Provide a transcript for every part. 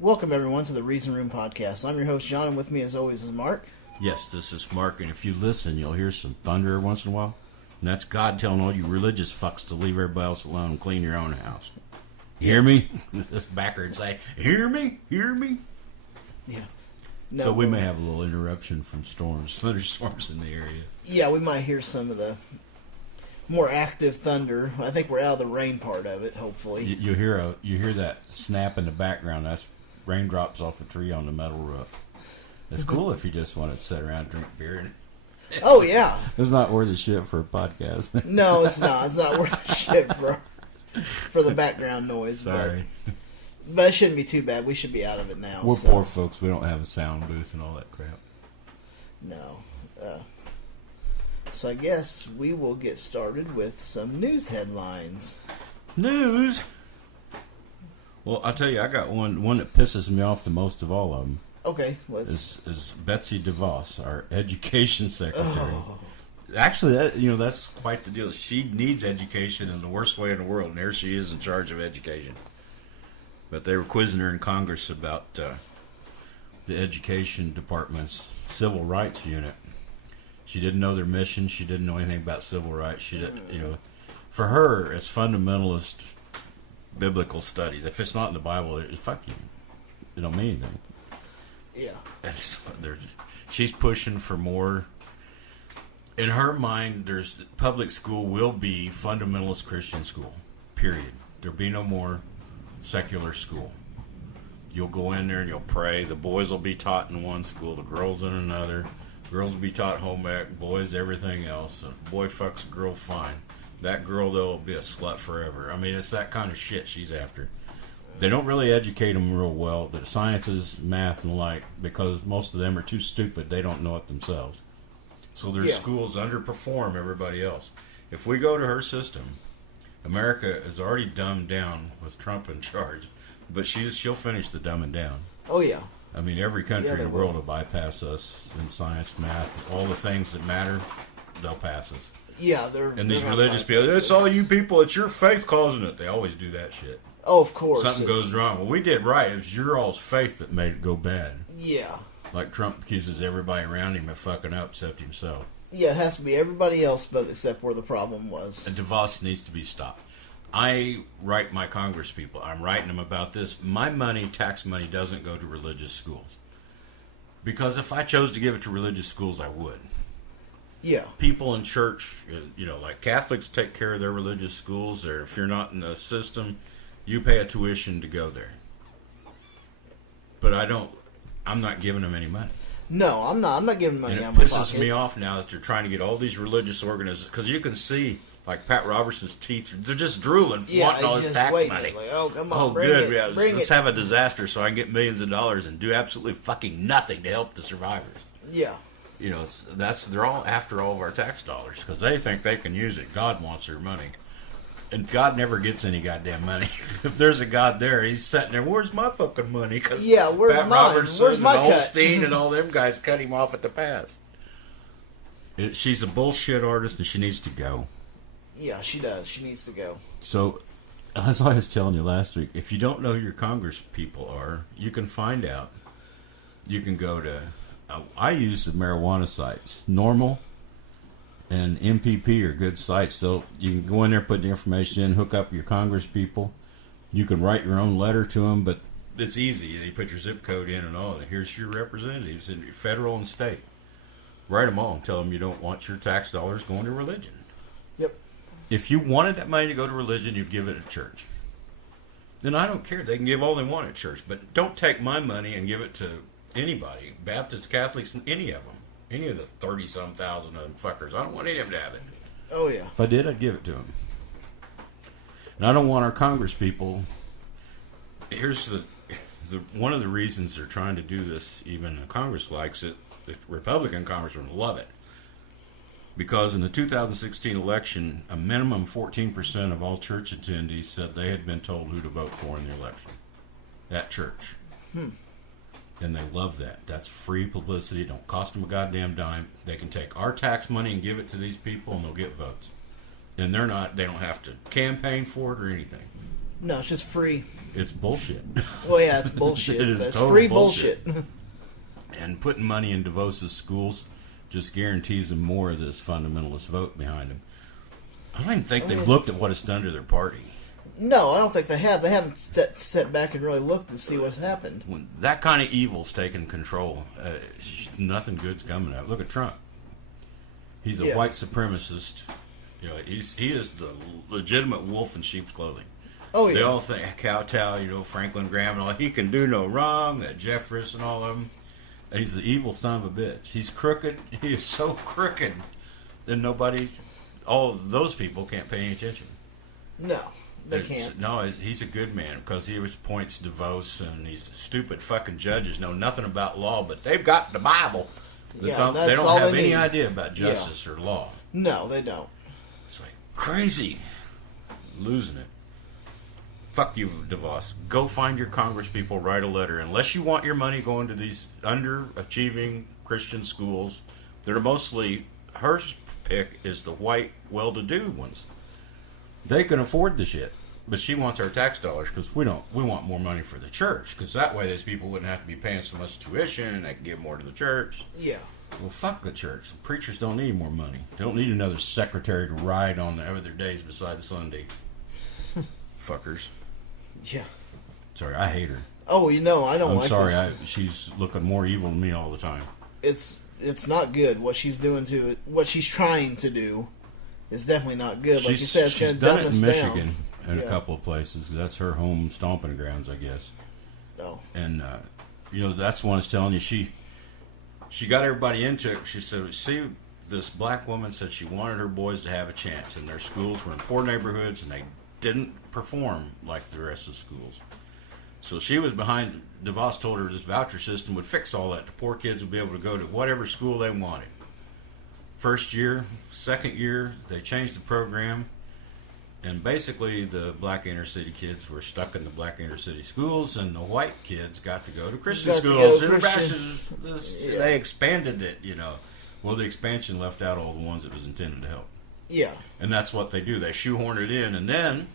Welcome, everyone, to the Reason Room Podcast. I'm your host, John, and with me, as always, is Mark. Yes, this is Mark, and if you listen, you'll hear some thunder every once in a while. And that's God telling all you religious fucks to leave everybody else alone and clean your own house. You hear me? This backwards say, hear me? Hear me? Yeah. No, so we may have a little interruption from thunderstorms in the area. Yeah, we might hear some of the more active thunder. I think we're out of the rain part of it, hopefully. You hear that snap in the background. That's raindrops off a tree on the metal roof. It's cool if you just want to sit around and drink beer. And oh, yeah. It's not worth the shit for a podcast. No, it's not. It's not worth the shit for the background noise. Sorry. But it shouldn't be too bad. We should be out of it now. We're poor folks. We don't have a sound booth and all that crap. No. So I guess we will get started with some news headlines. News? Well, I'll tell you, I got one that pisses me off the most of all of them. Okay, is Betsy DeVos, our education secretary. Oh. Actually, that's quite the deal. She needs education in the worst way in the world, and there she is in charge of education. But they were quizzing her in Congress about the education department's civil rights unit. She didn't know their mission. She didn't know anything about civil rights. She didn't, for her, it's fundamentalist biblical studies. If it's not in the Bible, fuck you. It don't mean anything. Yeah. She's pushing for more. In her mind, public school will be fundamentalist Christian school. Period. There'll be no more secular school. You'll go in there and you'll pray. The boys will be taught in one school, the girls in another. Girls will be taught home ec, boys everything else. If a boy fucks a girl, fine. That girl, though, will be a slut forever. I mean, it's that kind of shit she's after. They don't really educate them real well, the sciences, math, and the like, because most of them are too stupid. They don't know it themselves. So their schools underperform everybody else. If we go to her system, America is already dumbed down with Trump in charge, but she'll finish the dumbing down. Oh, yeah. I mean, every country in the world will bypass us in science, math, all the things that matter, they'll pass us. Yeah, and these religious people, it's all you people, it's your faith causing it. They always do that shit. Oh, of course. Something goes wrong. Well, we did right. It was your all's faith that made it go bad. Yeah. Like Trump accuses everybody around him of fucking up except himself. Yeah, it has to be everybody else but except where the problem was. And DeVos needs to be stopped. I write my Congress people. I'm writing them about this. My money, tax money, doesn't go to religious schools. Because if I chose to give it to religious schools, I would. Yeah. People in church, like Catholics take care of their religious schools. Or if you're not in the system, you pay a tuition to go there. But I'm not giving them any money. No, I'm not. I'm not giving money out of of my pocket. It pisses me off now that they're trying to get all these religious organizations, because you can see, like Pat Robertson's teeth, they're just drooling, wanting all his tax money. Like, oh, come on, oh, bring good. it, Yeah, bring let's it. have a disaster so I can get millions of dollars and do absolutely fucking nothing to help the survivors. Yeah. They're all after all of our tax dollars because they think they can use it. God wants their money. And God never gets any goddamn money. If there's a God there, he's sitting there, where's my fucking money? Because where's Pat mine? Robertson Where's and my cut? Holstein and all them guys cut him off at the pass. She's a bullshit artist and she needs to go. Yeah, she does. She needs to go. So, as I was telling you last week, if you don't know who your Congress people are, you can find out. You can go to... I use the marijuana sites. Normal and MPP are good sites. So you can go in there, put the information in, hook up your Congress people. You can write your own letter to them, but it's easy. You put your zip code in and all. Here's your representatives in federal and state. Write them all and tell them you don't want your tax dollars going to religion. Yep. If you wanted that money to go to religion, you'd give it to church. Then I don't care. They can give all they want at church, but don't take my money and give it to anybody, Baptists, Catholics, any of them. Any of the 30-some thousand of them fuckers. I don't want any of them to have it. Oh, yeah. If I did, I'd give it to them. And I don't want our Congress people... Here's the one of the reasons they're trying to do this, even Congress likes it, the Republican congressmen love it. Because in the 2016 election, a minimum 14% of all church attendees said they had been told who to vote for in the election. At church. And they love that. That's free publicity. It don't cost them a goddamn dime. They can take our tax money and give it to these people, and they'll get votes. And they don't have to campaign for it or anything. No, it's just free. It's bullshit. Well, yeah, it's bullshit. It is but it's total free bullshit. bullshit. And putting money in DeVos' schools just guarantees them more of this fundamentalist vote behind them. I don't even think they've looked at what it's done to their party. No, I don't think they have. They haven't sat back and really looked and see what's happened. When that kind of evil's taking control, nothing good's coming out. Look at Trump. He's a white supremacist. You know, he is the legitimate wolf in sheep's clothing. Oh yeah. They all think kowtow, Franklin Graham and all. He can do no wrong. That Jeffress and all of them. And he's the evil son of a bitch. He's crooked. He is so crooked that all of those people can't pay any attention. No, they can't. No, he's a good man because he appoints DeVos, and these stupid fucking judges know nothing about law, but they've got the Bible. They don't have any idea about justice or law. No, they don't. It's like crazy. Losing it. Fuck you, DeVos. Go find your congresspeople, write a letter. Unless you want your money going to these underachieving Christian schools, they're mostly, her pick is the white, well-to-do ones. They can afford the shit. But she wants our tax dollars because we want more money for the church. Because that way these people wouldn't have to be paying so much tuition and they can give more to the church. Yeah. Well, fuck the church. The preachers don't need more money. They don't need another secretary to ride on the other days besides Sunday. Fuckers. Yeah. Sorry, I hate her. Oh, I don't I'm like sorry. this. She's looking more evil than me all the time. It's not good. What she's doing to it, what she's trying to do, is definitely not good. Like you said, she's done it in Michigan and a couple of places. That's her home stomping grounds, I guess. Oh. And that's the one I was telling you. She got everybody into it. She said, "See, this black woman said she wanted her boys to have a chance, and their schools were in poor neighborhoods, and they didn't perform like the rest of the schools." So she was behind. DeVos told her this voucher system would fix all that. The poor kids would be able to go to whatever school they wanted. First year, second year, they changed the program, and basically the black inner city kids were stuck in the black inner city schools, and the white kids got to go to Christian schools. They expanded it, Well, the expansion left out all the ones it was intended to help. Yeah. And that's what they do. They shoehorn it in, and then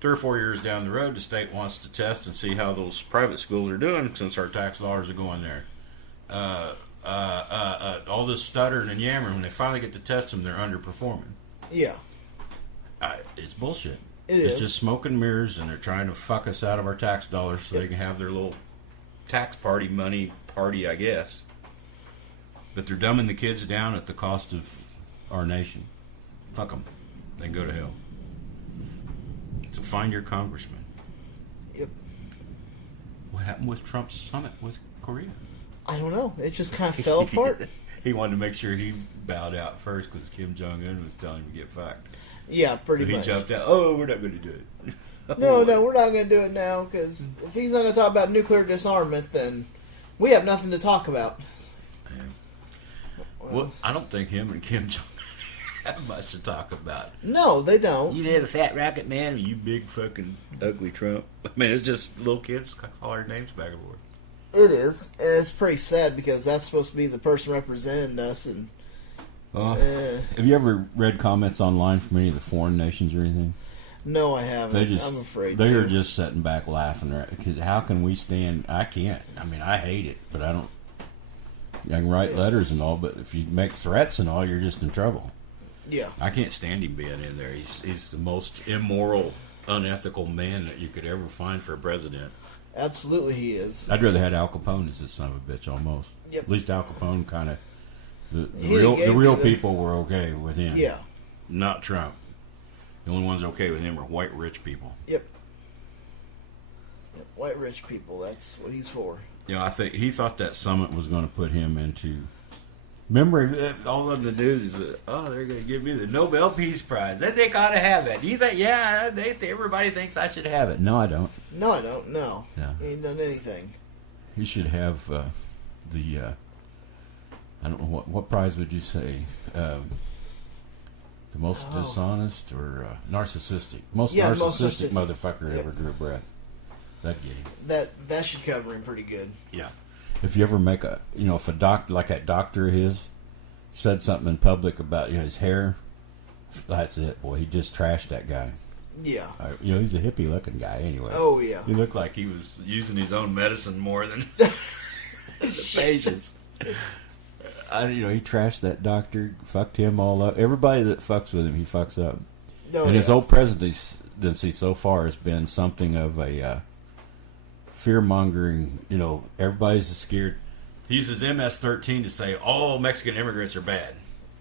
3 or 4 years down the road, the state wants to test and see how those private schools are doing since our tax dollars are going there. All this stuttering and yammering, when they finally get to test them, they're underperforming. Yeah. It's bullshit. It's just smoke and mirrors, and they're trying to fuck us out of our tax dollars so they can have their little tax party, I guess. But they're dumbing the kids down at the cost of our nation. Fuck them. They can go to hell. So find your congressman. Yep. What happened with Trump's summit with Korea? I don't know. It just kind of fell apart. He wanted to make sure he bowed out first because Kim Jong-un was telling him to get fucked. Yeah, pretty much. So he jumped out. Oh, we're not going to do it. No, we're not going to do it now because if he's not going to talk about nuclear disarmament, then we have nothing to talk about. Yeah. Well, I don't think him and Kim Jong-un have much to talk about. No, they don't. You the fat rocket man, or you big fucking ugly Trump. I mean, it's just little kids call our names back and forth. It is, and it's pretty sad because that's supposed to be the person representing us. And have you ever read comments online from any of the foreign nations or anything? No, I haven't. I'm afraid they are just sitting back laughing. Because how can we stand? I can't. I mean, I hate it, but I don't. I can write letters and all, but if you make threats and all, you're just in trouble. Yeah. I can't stand him being in there. He's the most immoral, unethical man that you could ever find for a president. Absolutely, he is. I'd rather had Al Capone as this son of a bitch, almost. Yep. At least Al Capone kind of the real people were okay with him. Yeah. Not Trump. The only ones okay with him are white rich people. Yep. White rich people. That's what he's for. I think he thought that summit was going to put him into. Remember, all of the news is, they're going to give me the Nobel Peace Prize. They think I ought to have it. You think, everybody thinks I should have it. No, I don't. No, I don't. No. Yeah. He ain't done anything. He should have I don't know, what prize would you say? The most dishonest or narcissistic? Most narcissistic motherfucker ever drew a breath. That'd get him. That should cover him pretty good. Yeah. If you ever make if a doctor, like that doctor of his, said something in public about his hair, that's it, boy. He just trashed that guy. Yeah. He's a hippie-looking guy anyway. Oh, yeah. He looked like he was using his own medicine more than the patients. He trashed that doctor, fucked him all up. Everybody that fucks with him, he fucks up. Oh, and his whole presidency so far has been something of a fear-mongering, everybody's scared. He uses MS-13 to say all Mexican immigrants are bad.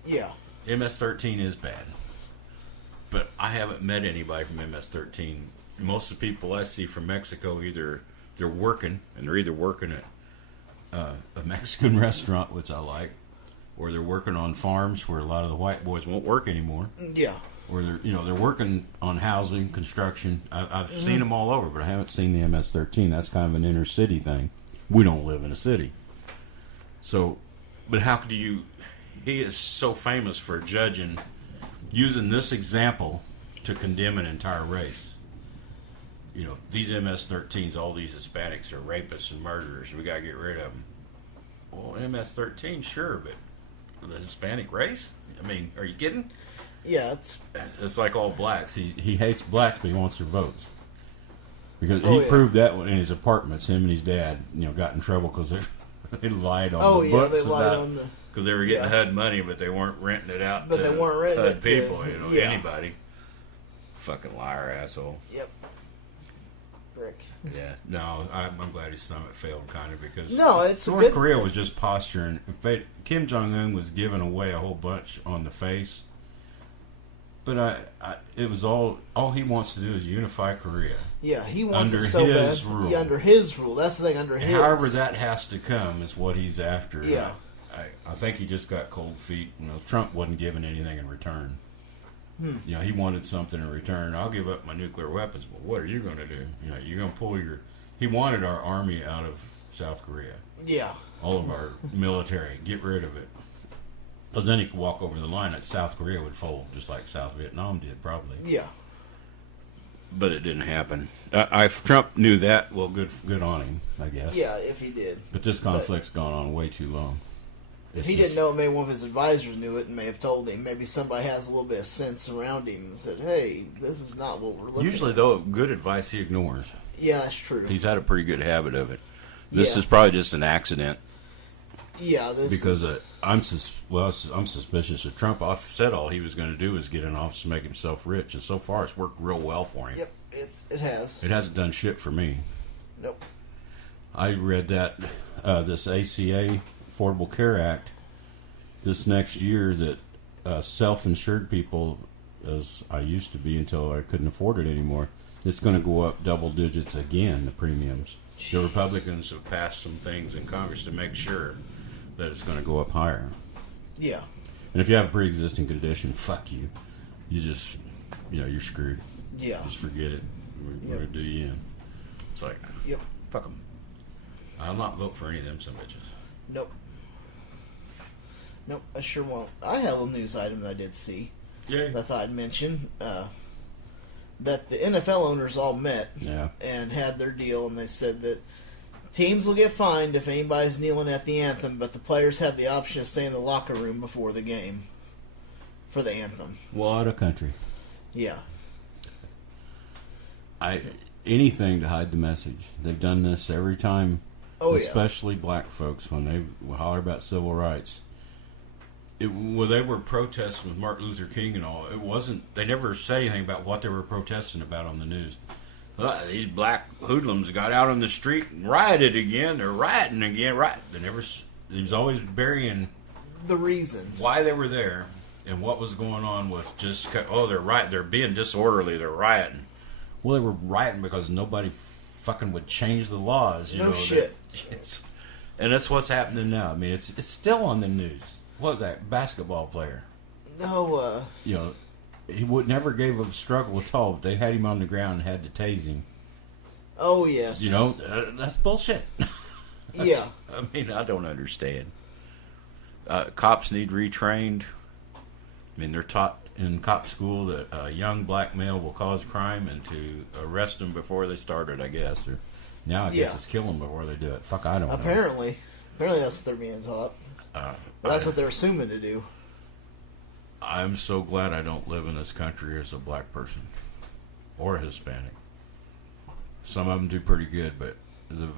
Yeah. MS-13 is bad. But I haven't met anybody from MS-13. Most of the people I see from Mexico, either they're working at a Mexican restaurant, which I like, or they're working on farms where a lot of the white boys won't work anymore. Yeah. Or they're working on housing, construction. I've seen them all over, but I haven't seen the MS-13. That's kind of an inner city thing. We don't live in a city. So, but how could you... He is so famous for judging, using this example to condemn an entire race. These MS-13s, all these Hispanics are rapists and murderers. We got to get rid of them. Well, MS-13, sure, but the Hispanic race? I mean, are you kidding? Yeah, it's like all blacks. He hates blacks, but he wants their votes. Because he proved that in his apartments. Him and his dad, got in trouble because they lied on the books because they were getting HUD money, but they weren't renting it out to HUD people, anybody. Fucking liar, asshole. Yep. Brick. Yeah, no, I'm glad his summit failed, kind of, because North Korea was just posturing. In fact, Kim Jong-un was giving away a whole bunch on the face, but it was all he wants to do is unify Korea. Yeah, he wants under it so his bad. rule. Yeah, under his rule. That's the thing, under his. However that has to come is what he's after. Yeah. I think he just got cold feet. Trump wasn't giving anything in return. He wanted something in return. I'll give up my nuclear weapons, but what are you going to do? You're going to pull your... He wanted our army out of South Korea. Yeah. All of our military. Get rid of it. Because then he could walk over the line and South Korea would fold, just like South Vietnam did, probably. Yeah. But it didn't happen. If Trump knew that, well, good on him, I guess. Yeah, if he did. But this conflict's gone on way too long. If he didn't know it, maybe one of his advisors knew it and may have told him. Maybe somebody has a little bit of sense around him and said, hey, this is not what we're looking Usually, at. though, good advice he ignores. Yeah, that's true. He's had a pretty good habit of it. This is probably just an accident. Yeah, because I'm suspicious of Trump. I've said all he was going to do was get in office and make himself rich, and so far it's worked real well for him. Yep, it has. It hasn't done shit for me. Nope. I read that this ACA, Affordable Care Act, this next year that self-insured people, as I used to be until I couldn't afford it anymore, it's going to go up double digits again, the premiums. The Republicans have passed some things in Congress to make sure that it's going to go up higher. Yeah. And if you have a pre-existing condition, fuck you. You just, you're screwed. Yeah. Just forget it. We're going to do you in. It's like, fuck them. I'll not vote for any of them some bitches. Nope. Nope, I sure won't. I have a news item that I did see. Yeah. That I thought I'd mention. That the NFL owners all met and had their deal, and they said that teams will get fined if anybody's kneeling at the anthem, but the players have the option to stay in the locker room before the game for the anthem. What a country. Yeah. Anything to hide the message. They've done this every time, especially black folks, when they holler about civil rights. When they were protesting with Martin Luther King and all, they never said anything about what they were protesting about on the news. These black hoodlums got out on the street and rioted again. They're rioting again. They was always burying the reason why they were there and what was going on with they're being disorderly. They're rioting. Well, they were rioting because nobody fucking would change the laws. No shit. And that's what's happening now. I mean, it's still on the news. What was that basketball player? No, he never gave a struggle at all. But they had him on the ground and had to tase him. Oh yes. That's bullshit. Yeah. I mean, I don't understand. Cops need retrained. I mean, they're taught in cop school that a young black male will cause crime and to arrest them before they start it, I guess. Or now I guess it's kill them before they do it. Fuck, I don't know. Apparently that's what they're being taught. That's what they're assuming to do. I'm so glad I don't live in this country as a black person. or Hispanic. Some of them do pretty good, but the